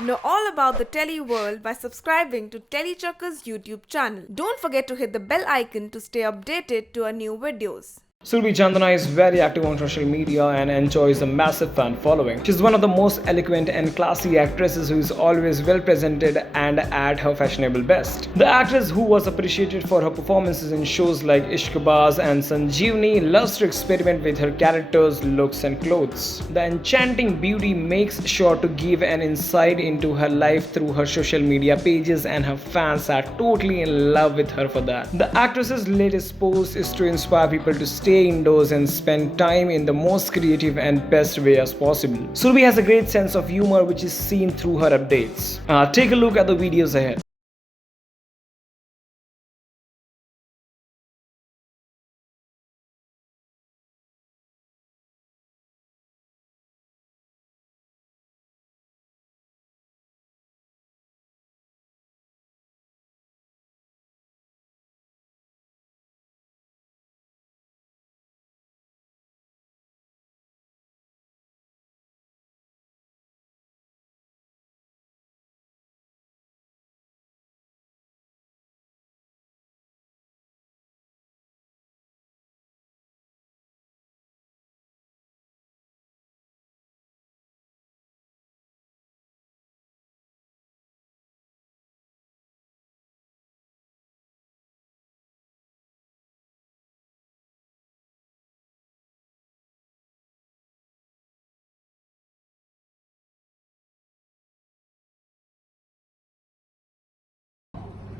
Know all about the Telly world by subscribing to Tellychucker's YouTube channel. Don't forget to hit the bell icon to stay updated to our new videos. Surbi Chandana is very active on social media and enjoys a massive fan following. She's one of the most eloquent and classy actresses who is always well presented and at her fashionable best. The actress, who was appreciated for her performances in shows like Ishqbaz and Sanjeevani, loves to experiment with her characters, looks and clothes. The enchanting beauty makes sure to give an insight into her life through her social media pages, and her fans are totally in love with her for that. The actress's latest post is to inspire people to stay indoors and spend time in the most creative and best way as possible. Surbi has a great sense of humor which is seen through her updates. Take a look at the videos ahead.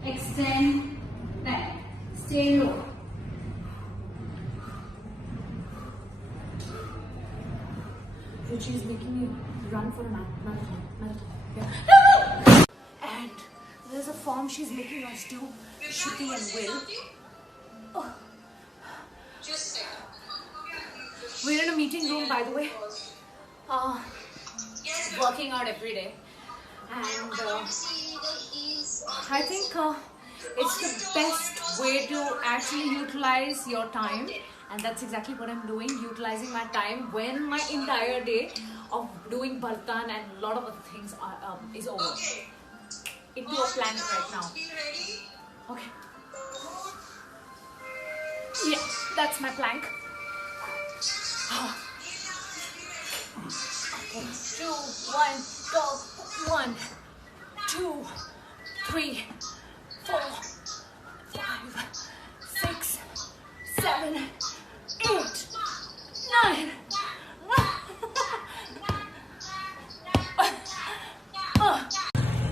Extend neck, stay low. Ruchi is making me run for a marathon. Yeah. And there's a form she's making us do, Shruti and Will. Oh. We're in a meeting room, by the way. Working out every day. And I think it's the best way to actually utilize your time, and that's exactly what I'm doing, utilizing my time when my entire day of doing Bhartan and a lot of other things is over. Into a plank right now. Okay. Yeah, that's my plank. Okay, 2, 1, go. 1, 2, 3, 4, 5, 6, 7, 8, 9.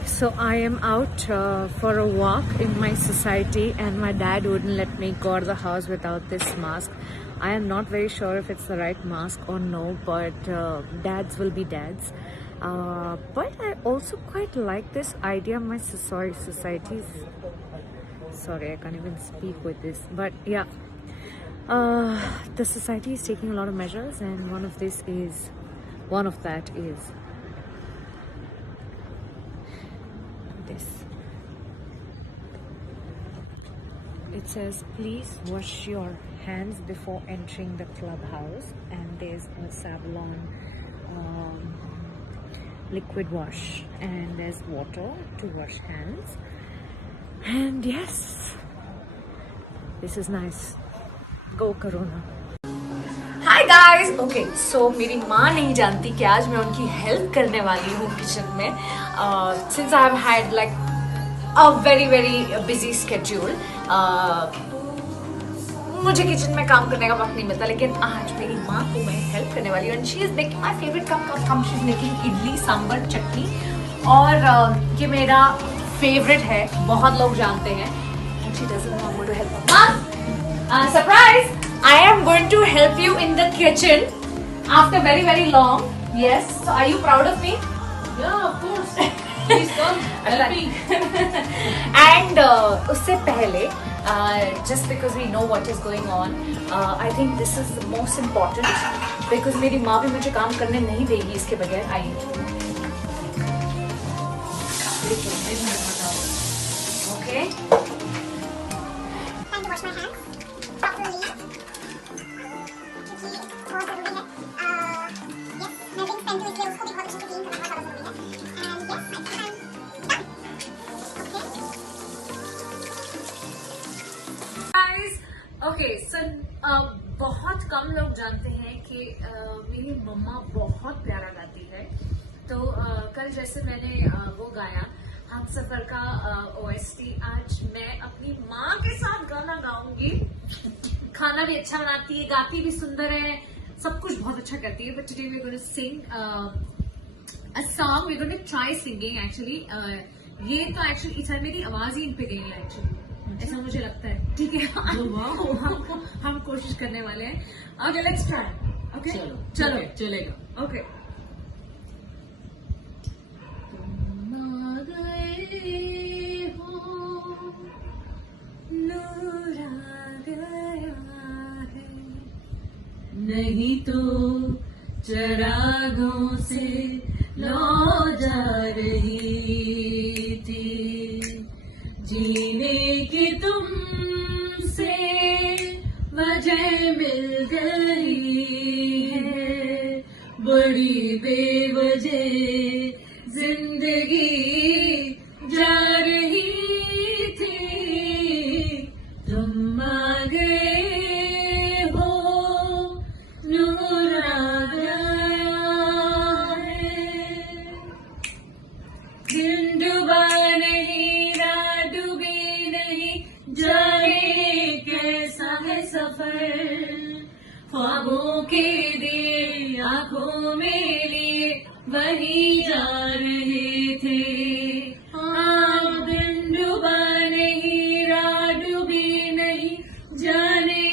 So I am out for a walk in my society, and my dad wouldn't let me go out of the house without this mask. I am not very sure if it's the right mask or no, but dads will be dads. But I also quite like this idea of my societies. Sorry, I can't even speak with this. But yeah, the society is taking a lot of measures, and one of that is this. It says, please wash your hands before entering the clubhouse, and there's a Savlon liquid wash, and there's water to wash hands, and yes, this is nice. Go Corona. Hi guys! Okay, so मेरी माँ नहीं जानती कि आज मैं उनकी help करने वाली हूँ किचन में. Since I have had like a very busy schedule, मुझे किचन में काम करने का वक्त नहीं मिलता, लेकिन आज मेरी माँ को मैं हेल्प करने वाली हूँ. And she is making my favourite come she is making idli sambar chutney, और ये मेरा फेवरेट है, बहुत लोग जानते हैं. And she doesn't know I am going to help maa. Surprise! I am going to help you in the kitchen after very long. Yes. So are you proud of me? Yeah, of course. Please come, help me. And उससे पहले, just because we know what is going on, I think this is the most important, because मेरी माँ भी मुझे काम करने नहीं देगी इसके बगैर. आइए. Okay. Time to wash my hands properly. बहुत जरूरी है. Yes, मैं rinse pen to इसलिए उसको भी बहुत अच्छे से clean करना बहुत जरूरी है. And yes, जानते हैं कि मेरी मम्मा बहुत प्यारा गाती है। तो कल जैसे मैंने वो गाया हम सफर का OST, आज मैं अपनी माँ के साथ गाना गाऊंगी। खाना भी अच्छा बनाती है, गाती भी सुंदर है, सब कुछ बहुत अच्छा करती है। But today we are going to sing a song, we are going to try singing actually. ये तो एक्चुअली मेरी आवाज ही इन पे गई है एक्चुअली, ऐसा मुझे लगता है। ठीक है, हम कोशिश करने वाले हैं। Okay let's try. ओके चलो चलेगा। ओके नहीं तो चरागों से लौ जा रही थी, जीने की तुमसे वजह मिल गई है, बड़ी बेवजह जिंदगी जा रही थी, तुम आ गए हो, नूर आ गया है। दिन डूबा नहीं, रात डूबी नहीं, जाने कैसा है सफर, ख्वाबों के दिए आंखों में लिए वही जा रहे थे। हाँ, दिन डूबा नहीं, रात डूबी नहीं, जाने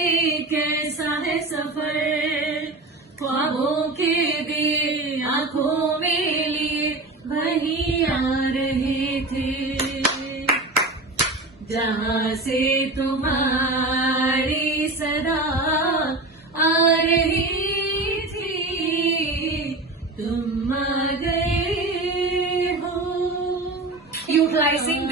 कैसा है सफर, ख्वाबों के दिए आंखों में लिए वही आ रहे थे, जहाँ से तुम्हारी सदा आ रही थी, तुम आ गए हो। Utilizing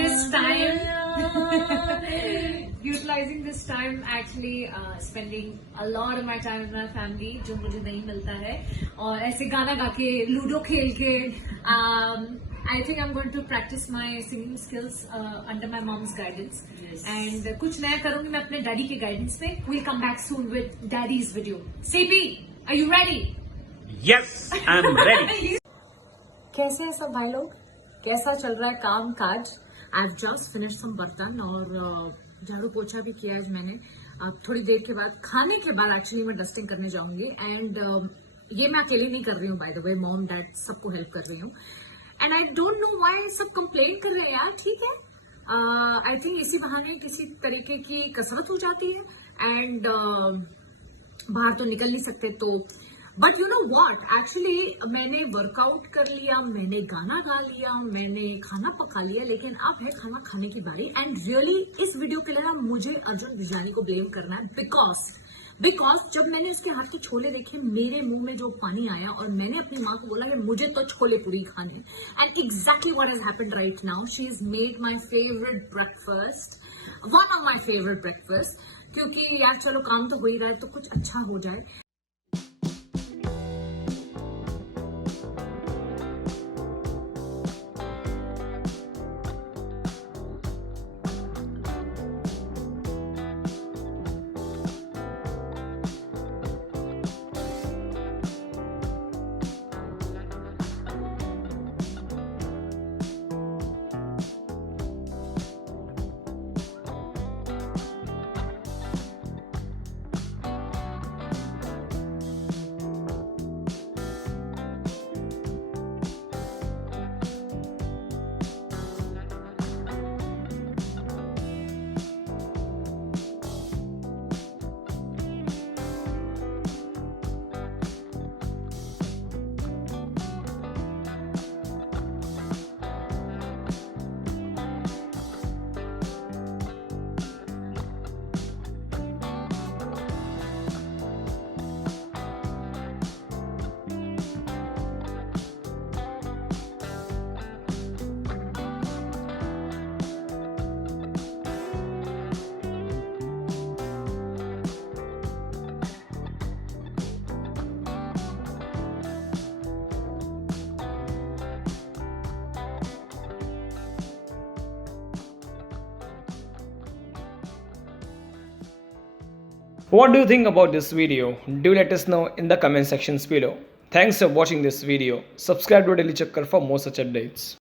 this time actually spending a lot of my time with my family, जो मुझे नहीं मिलता है, और ऐसे गाना गा के, लूडो खेल के, I think I'm going to practice my singing skills under my mom's guidance. Yes. And कुछ नया करूंगी मैं अपने डैडी के गाइडेंस में. We'll come back soon with daddy's video. CP, are you ready? Yes, I'm ready. कैसे हैं सब भाई लोग? कैसा चल रहा है काम काज? I've just finished some बर्तन और झाड़ू पोछा भी किया आज मैंने. अब थोड़ी देर के बाद, खाने के बाद एक्चुअली मैं डस्टिंग करने जाऊंगी. एंड ये मैं अकेली नहीं कर रही हूँ, by the way mom dad सबको हेल्प कर रही हूँ. And I don't know why सब कंप्लेन कर रहे हैं यार. ठीक है, आई थिंक इसी बहाने किसी तरीके की कसरत हो जाती है. एंड बाहर तो निकल नहीं सकते, तो but you know what, actually मैंने वर्कआउट कर लिया, मैंने गाना गा लिया, मैंने खाना पका लिया, लेकिन अब है खाना खाने की बारी. एंड रियली इस वीडियो के लिए ना मुझे अर्जुन बिजलानी को ब्लेम करना है, बिकॉज जब मैंने उसके हाथ के छोले देखे, मेरे मुंह में जो पानी आया, और मैंने अपनी माँ को बोला कि मुझे तो छोले पूरी खाने. And exactly what has happened right now. She is made my favourite breakfast, one of my favourite breakfast. क्योंकि यार चलो काम तो हो ही रहा है, तो कुछ अच्छा हो जाए. What do you think about this video? Do let us know in the comment sections below. Thanks for watching this video. Subscribe to Daily Chakkar for more such updates.